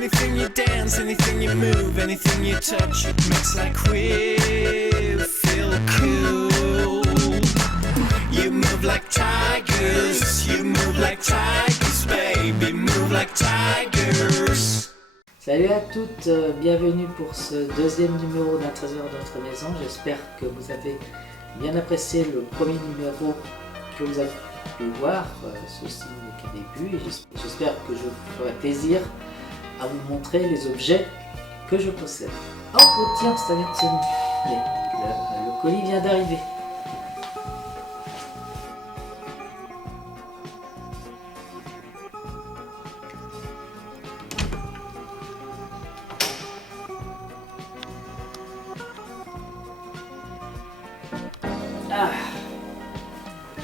Anything you dance, anything you move, anything you touch makes like we feel cool. You move like tigers, you move like tigers, baby, move like tigers. Salut à toutes, bienvenue pour ce deuxième numéro d'un Trésor de notre maison. J'espère que vous avez bien apprécié le premier numéro que vous avez pu voir. Ceci n'est qu'un début et j'espère que je vous ferai plaisir à vous montrer les objets que je possède. Oh tiens, ça vient de se... Le colis vient d'arriver. Ah,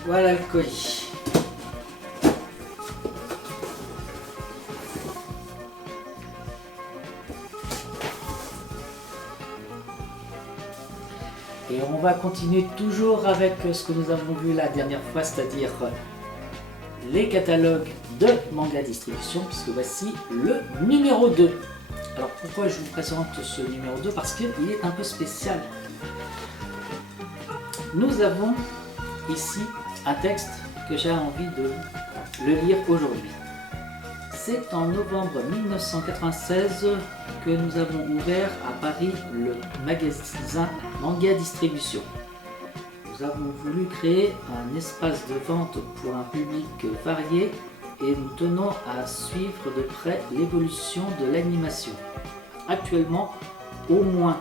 voilà le colis. Et on va continuer toujours avec ce que nous avons vu la dernière fois, c'est-à-dire les catalogues de manga distribution, puisque voici le numéro 2. Alors pourquoi je vous présente ce numéro 2? Parce qu'il est un peu spécial. Nous avons ici un texte que j'ai envie de le lire aujourd'hui. C'est en novembre 1996 que nous avons ouvert à Paris le magasin Manga Distribution. Nous avons voulu créer un espace de vente pour un public varié et nous tenons à suivre de près l'évolution de l'animation. Actuellement, au moins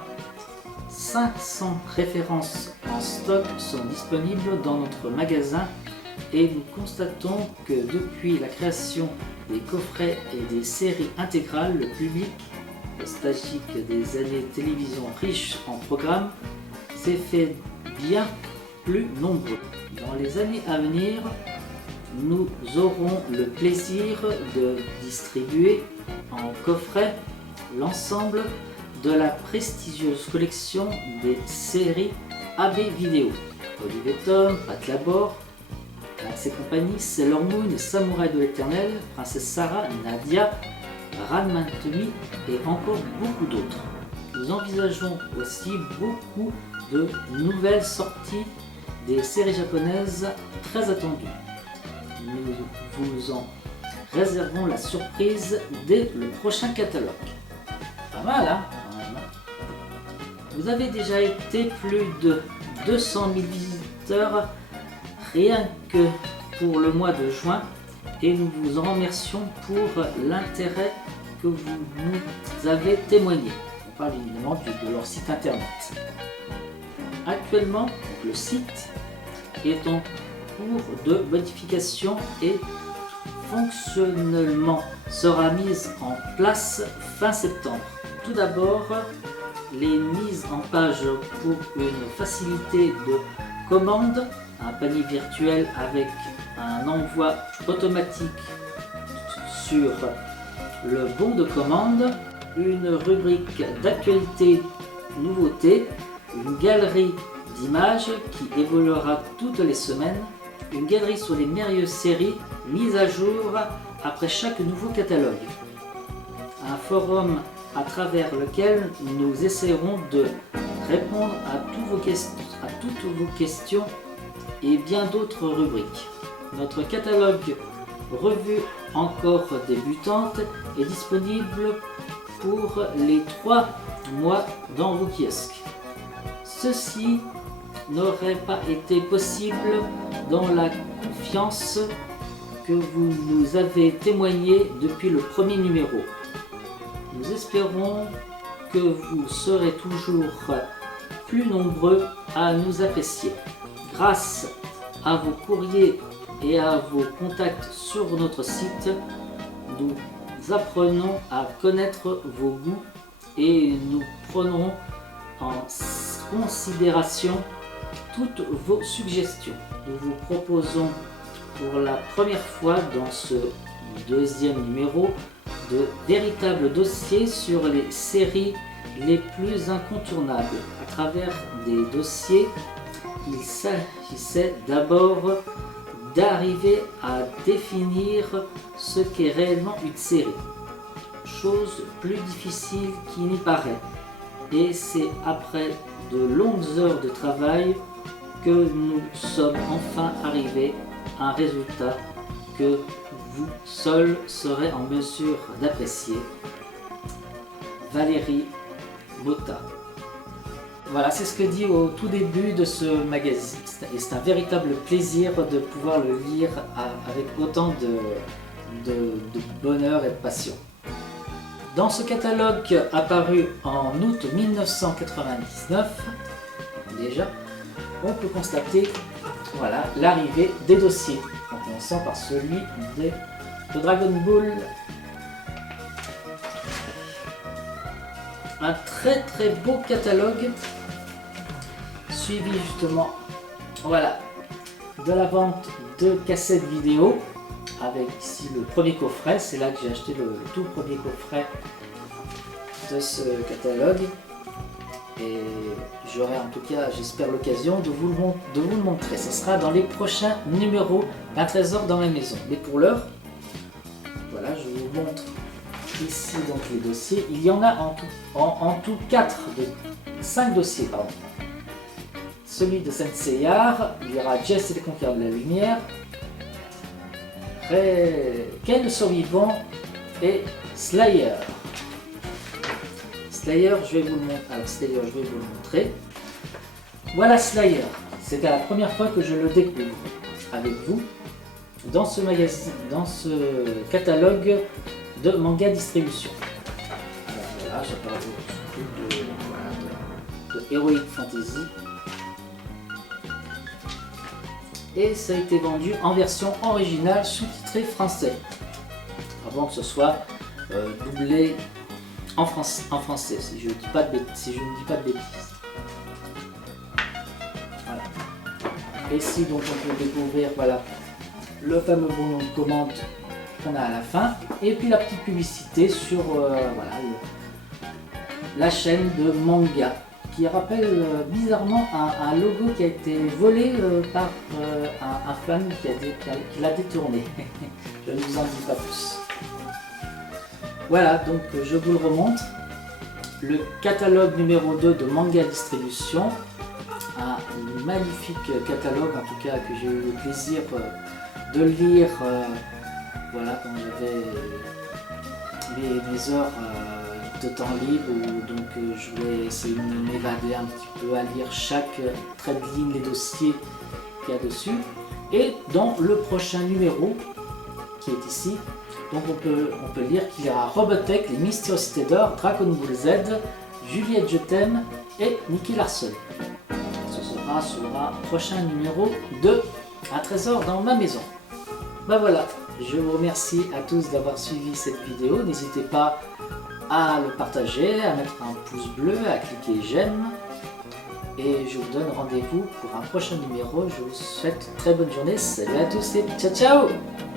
500 références en stock sont disponibles dans notre magasin et nous constatons que depuis la création des coffrets et des séries intégrales, le public nostalgique des années télévision riches en programmes s'est fait bien plus nombreux. Dans les années à venir, nous aurons le plaisir de distribuer en coffret l'ensemble de la prestigieuse collection des séries AB Vidéo. Olivier Tom, Pat Labor, Max et compagnie, Sailor Moon, les Samouraïs de l'Éternel, Princesse Sarah, Nadia, Ranma Temi et encore beaucoup d'autres. Nous envisageons aussi beaucoup de nouvelles sorties des séries japonaises très attendues. Nous vous en réservons la surprise dès le prochain catalogue. Pas mal, hein? Vous avez déjà été plus de 200 000 visiteurs rien que pour le mois de juin et nous vous en remercions pour l'intérêt que vous nous avez témoigné. On parle évidemment de leur site internet. Actuellement, le site est en cours de modification et fonctionnellement sera mis en place fin septembre. Tout d'abord, les mises en page pour une facilité de commande, un panier virtuel avec un envoi automatique sur le bon de commande, une rubrique d'actualité nouveautés, une galerie d'images qui évoluera toutes les semaines, une galerie sur les merveilleuses séries mises à jour après chaque nouveau catalogue, un forum à travers lequel nous essaierons de répondre à toutes vos questions et bien d'autres rubriques. Notre catalogue revue encore débutante est disponible pour les 3 mois dans vos kiosques. Ceci n'aurait pas été possible dans la confiance que vous nous avez témoignée depuis le premier numéro. Nous espérons que vous serez toujours plus nombreux à nous apprécier. Grâce à vos courriers et à vos contacts sur notre site, nous apprenons à connaître vos goûts et nous prenons en considération toutes vos suggestions. Nous vous proposons pour la première fois dans ce deuxième numéro de véritables dossiers sur les séries les plus incontournables. À travers des dossiers, il s'agissait d'abord d'arriver à définir ce qu'est réellement une série. chose plus difficile qu'il n'y paraît. Et c'est après de longues heures de travail que nous sommes enfin arrivés à un résultat que vous seul serez en mesure d'apprécier. Valérie Botta. Voilà, c'est ce que dit au tout début de ce magazine. Et c'est un véritable plaisir de pouvoir le lire avec autant de bonheur et de passion. Dans ce catalogue apparu en août 1999, déjà, on peut constater voilà, l'arrivée des dossiers, en commençant par celui de Dragon Ball. Un très très beau catalogue, suivi justement voilà, de la vente de cassettes vidéo, avec ici le premier coffret. C'est là que j'ai acheté le tout premier coffret de ce catalogue. Et j'aurai en tout cas, j'espère, l'occasion de vous le montrer. Ce sera dans les prochains numéros d'un trésor dans ma maison. Mais pour l'heure, voilà, je vous montre ici donc les dossiers. Il y en a en tout 5 dossiers. Pardon. Celui de Senseiya, il y aura Jess et les Conquérants de la Lumière, Ken le Survivant et Slayer. Slayer, je vais vous le montrer. Voilà Slayer. C'était la première fois que je le découvre avec vous dans ce magazine, dans ce catalogue de manga distribution. Alors, voilà, je parle de Heroic Fantasy. Et ça a été vendu en version originale sous-titrée français, avant que ce soit doublé en français, si je ne dis pas de bêtises. Voilà. Et ici donc on peut découvrir voilà, le fameux bon nom de commande qu'on a à la fin, et puis la petite publicité sur voilà, la chaîne de manga, qui rappelle bizarrement un logo qui a été volé par un fan qui l'a détourné. Je ne vous en dis pas plus. Voilà, donc je vous le remonte. Le catalogue numéro 2 de Manga Distribution. Un magnifique catalogue, en tout cas, que j'ai eu le plaisir de lire voilà, quand j'avais mes heures de temps libre, où donc je vais essayer de m'évader un petit peu à lire chaque trait de ligne, les dossiers qu'il y a dessus. Et dans le prochain numéro, qui est ici, donc on peut lire qu'il y aura Robotech, les Mystériosités d'Or, Dragon Ball Z, Juliette Je t'aime et Nicky Larson. Ce sera sur un prochain numéro de Un trésor dans ma maison. Ben voilà, je vous remercie à tous d'avoir suivi cette vidéo. N'hésitez pas à le partager, à mettre un pouce bleu, à cliquer j'aime. Et je vous donne rendez-vous pour un prochain numéro. Je vous souhaite une très bonne journée. Salut à tous et ciao ciao!